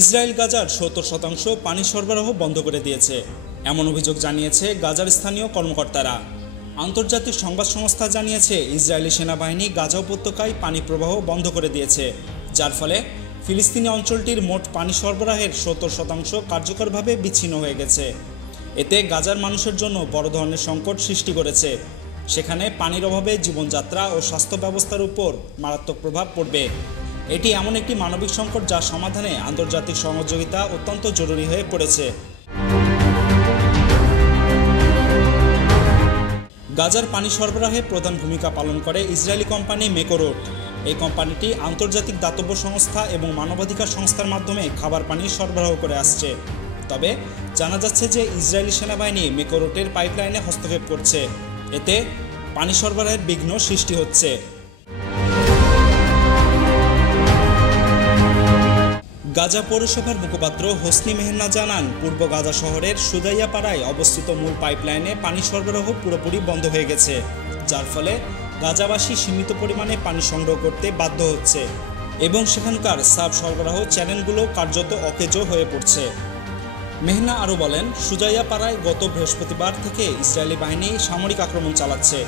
Israel গাজার ৭০% পানি সরবরাহ বন্ধ করে দিয়েছে, এমন অভিযোগ জানিয়েছে গাজার স্থানীয় কর্মকর্তারা। আন্তর্জাতিক সংবাদ সংস্থা জানিয়েছে ইসরায়েলি সেনাবাহিনী গাজা উপত্যকায় পানি প্রবাহ বন্ধ করে দিয়েছে, যার ফলে ফিলিস্তিনি অঞ্চলটির মোট পানি সরবরাহের ৭০% কার্যকরভাবে বিচ্ছিন্ন হয়ে গেছে। এতে গাজার মানুষের জন্য বড় ধরনের সংকট সৃষ্টি করেছে। সেখানে পানির অভাবে জীবনযাত্রা ও স্বাস্থ্য ব্যবস্থার উপর মারাত্মক প্রভাব পড়বে। এটি এমন একটি মানবিক সংকট যা সমাধানে আন্তর্জাতিক সহযোগিতা অত্যন্ত জরুরি হয়ে পড়েছে। গাজার পানি সরবরাহে প্রধান ভূমিকা পালন করে ইসরায়েলি কোম্পানি মেকোরোট। এই কোম্পানিটি আন্তর্জাতিক দাতব্য সংস্থা এবং মানবাধিকার সংস্থার মাধ্যমে খাবার পানি সরবরাহ করে আসছে। তবে জানা যাচ্ছে যে ইসরায়েলি সেনাবাহিনী মেকোরোটের পাইপলাইনে হস্তক্ষেপ করছে। এতে পানি সরবরাহের বিঘ্ন সৃষ্টি হচ্ছে। গাজা পৌরসভার মুখপাত্র হোসনি মেহনা জানান, পূর্ব গাজা শহরের সুদাইয়াপাড়ায় অবস্থিত মূল পাইপলাইনে পানি সরবরাহ পুরোপুরি বন্ধ হয়ে গেছে, যার ফলে গাজাবাসী সীমিত পরিমাণে পানি সংগ্রহ করতে বাধ্য হচ্ছে এবং সেখানকার সাব সরবরাহ চ্যানেলগুলো কার্যত অকেজো হয়ে পড়ছে। মেহনা আরও বলেন, সুদাইয়াপাড়ায় গত বৃহস্পতিবার থেকে ইসরায়েলি বাহিনী সামরিক আক্রমণ চালাচ্ছে।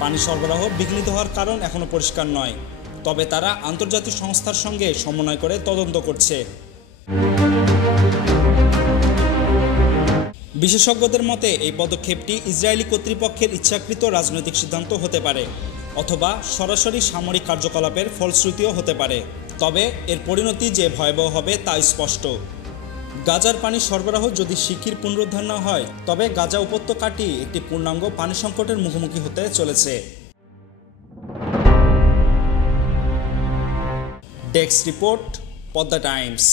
পানি সরবরাহ বিঘ্নিত হওয়ার কারণ এখনও পরিষ্কার নয়, তবে তারা আন্তর্জাতিক সংস্থার সঙ্গে সমন্বয় করে তদন্ত করছে। বিশেষজ্ঞদের মতে এই পদক্ষেপটি ইসরায়েলি কর্তৃপক্ষের ইচ্ছাকৃত রাজনৈতিক সিদ্ধান্ত হতে পারে, অথবা সরাসরি সামরিক কার্যকলাপের ফলশ্রুতিও হতে পারে। তবে এর পরিণতি যে ভয়াবহ হবে তা স্পষ্ট। গাজার পানি সরবরাহ যদি শিগগির পুনরুদ্ধার না হয়, তবে গাজা উপত্যকাটি একটি পূর্ণাঙ্গ পানি সংকটের মুখোমুখি হতে চলেছে। Desk report, Padma Times.